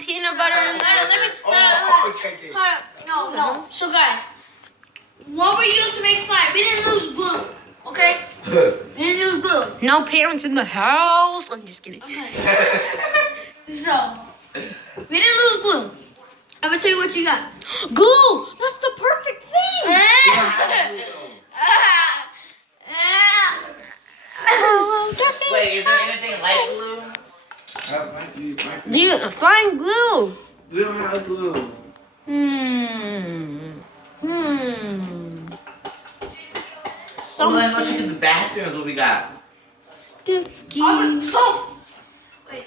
peanut butter in there. Let me. No. So guys, what we used to make slime, we didn't use glue. Okay? We didn't use glue. No parents in the house. I'm just kidding. Okay. So we didn't lose glue. I'm gonna tell you what you got. Glue. That's the perfect thing. Wait, is there anything like glue? Find glue. We don't have glue. Well, then let's check in the bathrooms. What we got? Sticky. Soap. Wait.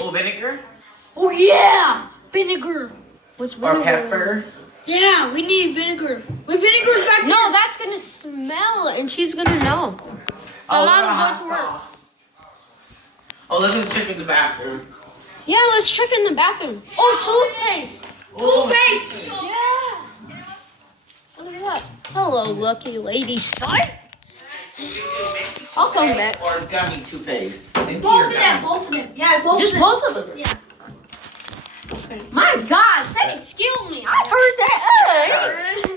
Oh, vinegar Oh yeah, vinegar. What's or pepper? Yeah, we need vinegar. Wait, vinegar's back there. No, that's gonna smell, and she's gonna know. Oh, Mom's going to work. sauce. Oh, let's go check in the bathroom. Yeah, let's check in the bathroom. Oh, toothpaste. Toothpaste. Yeah. Look at that. Hello, lucky lady. Sight. I'll come back. Or gummy toothpaste. And Both tear of them. gum. Both of them. Yeah, both. Just of them. both of them. Yeah. My God, say excuse me. I heard that.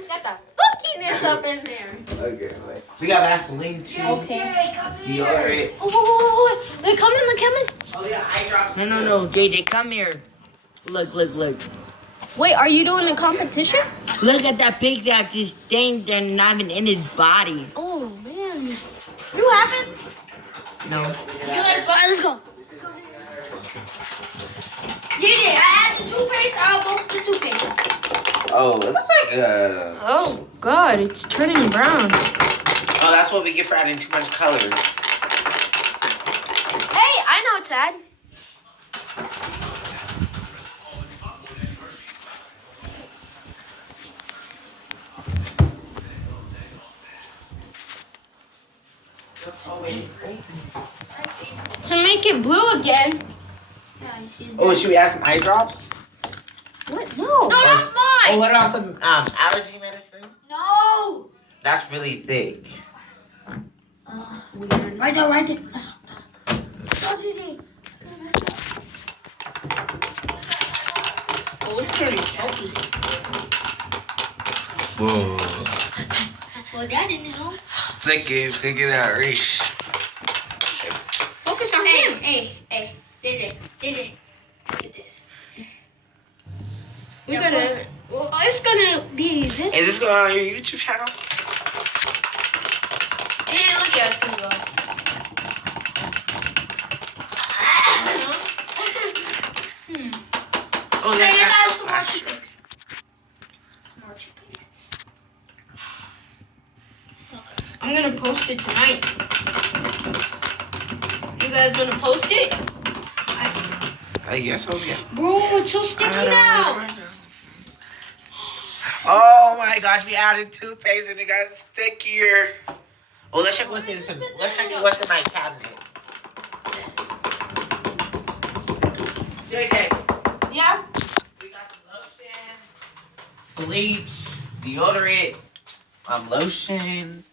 Got the funkiness up in there. Okay, wait. We got Vaseline too. Okay. Deodorant. Oh, they're coming. Oh yeah, eye drops. No, JJ, come here. Look. Wait, are you doing a competition? Look at that pig that just stained and not even in his body. Oh man. You haven't? No. Good. Let's go. DJ, I added the toothpaste. I'll both the toothpaste. Oh, it looks like Oh God, it's turning brown. Oh, that's what we get for adding too much colors. Hey, I know, Tad. To make it blue again. Yeah, she's Oh, should we add some eye drops? What? No. No, that's Oh, mine. what about some allergy medicine? No. That's really thick. Weird. Right there. Let's go. Let's go, DJ. Oh, it's turning salty. Whoa. Well, that didn't help. Thinking that reach. Focus on him. Hey, DJ. Look at this. We gotta. Well, it's gonna be this. Is this going on your YouTube channel? Hey, look at us. Oh, Hey, that's add some more toothpaste. More toothpaste. I'm gonna post it tonight. You guys gonna post it? I guess so, yeah. Bro, it's so sticky now. Oh my gosh, we added toothpaste and it got stickier. Oh, let's check what's in my cabinet. JJ, Yeah. we got some lotion, bleach, deodorant, lotion,